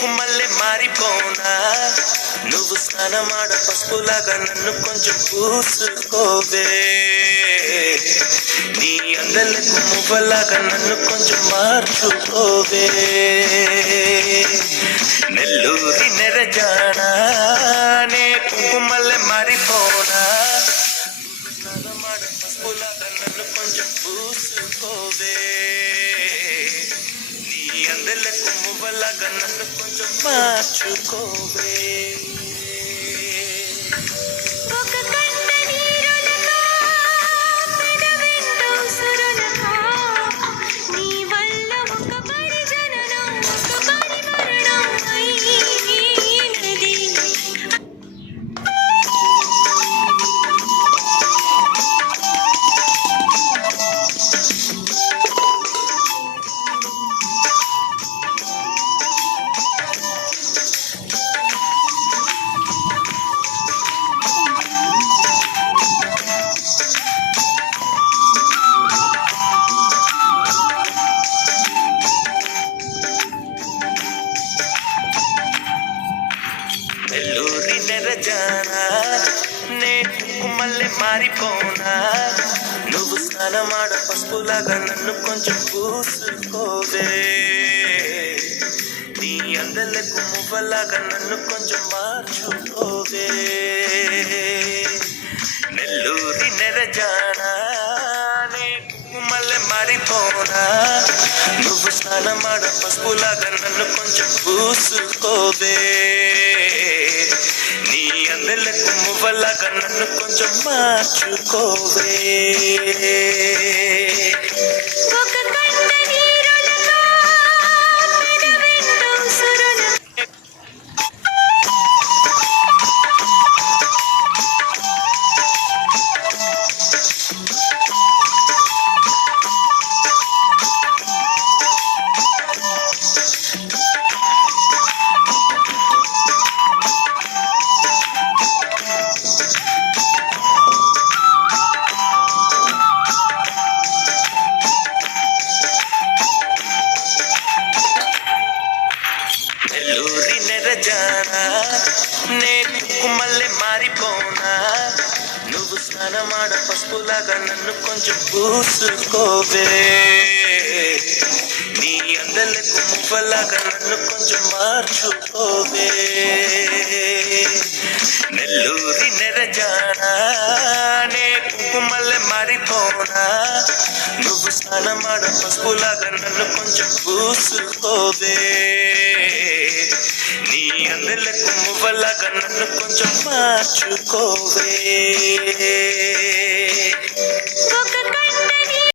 కుమ్మల్లే మారిపోనా నువ్వు స్నానమాడ పసుపులాగా నన్ను కొంచెం పూసుకోవే నీ అందలకు మువ్వలాగా నన్ను కొంచెం మార్చుకోవే నెల్లూరి నెరజానా నే కుమ్మల్లే మారిపోనా స్నానమాడ పసుపులాగా నన్ను కొంచెం పూసుకోవే నీ అందలకు మువ్వలాగా నన్ను కొంచెం మార్చుకోవే నెల్లూరి నెరజానా నే కుమ్మల్లే మారిపోనా నువ్వు స్నానమాడ పసుపులాగా నన్ను కొంచెం పూసుకోవే నీ అందలకు మువ్వలాగా నన్ను కొంచెం మార్చుకోవే నెల్లూరి నెరజానా నే కుమ్మల్లే మారిపోనా నువ్వు స్నానమాడ పసుపులాగా నన్ను కొంచెం పూసుకోవే నీ అందలకు మువ్వలాగా నన్ను కొంచెం మార్చుకోవే నెల్లూరి నెరజానా నే కుమ్మల్లే మారిపోనా నువ్వు స్నానమాడ పసుపులాగా నన్ను కొంచెం పూసుకోవే నీ అందలకు మువ్వలాగా నన్ను కొంచెం మార్చుకోవే నెల్లూరి నెరజానా నే కుమ్మల్లే మారిపోనా నువ్వు స్నానమాడ పసుపులాగా నన్ను కొంచెం పూసుకోవే నీ అందలకు మువ్వలాగా నన్ను కొంచెం మార్చుకోవే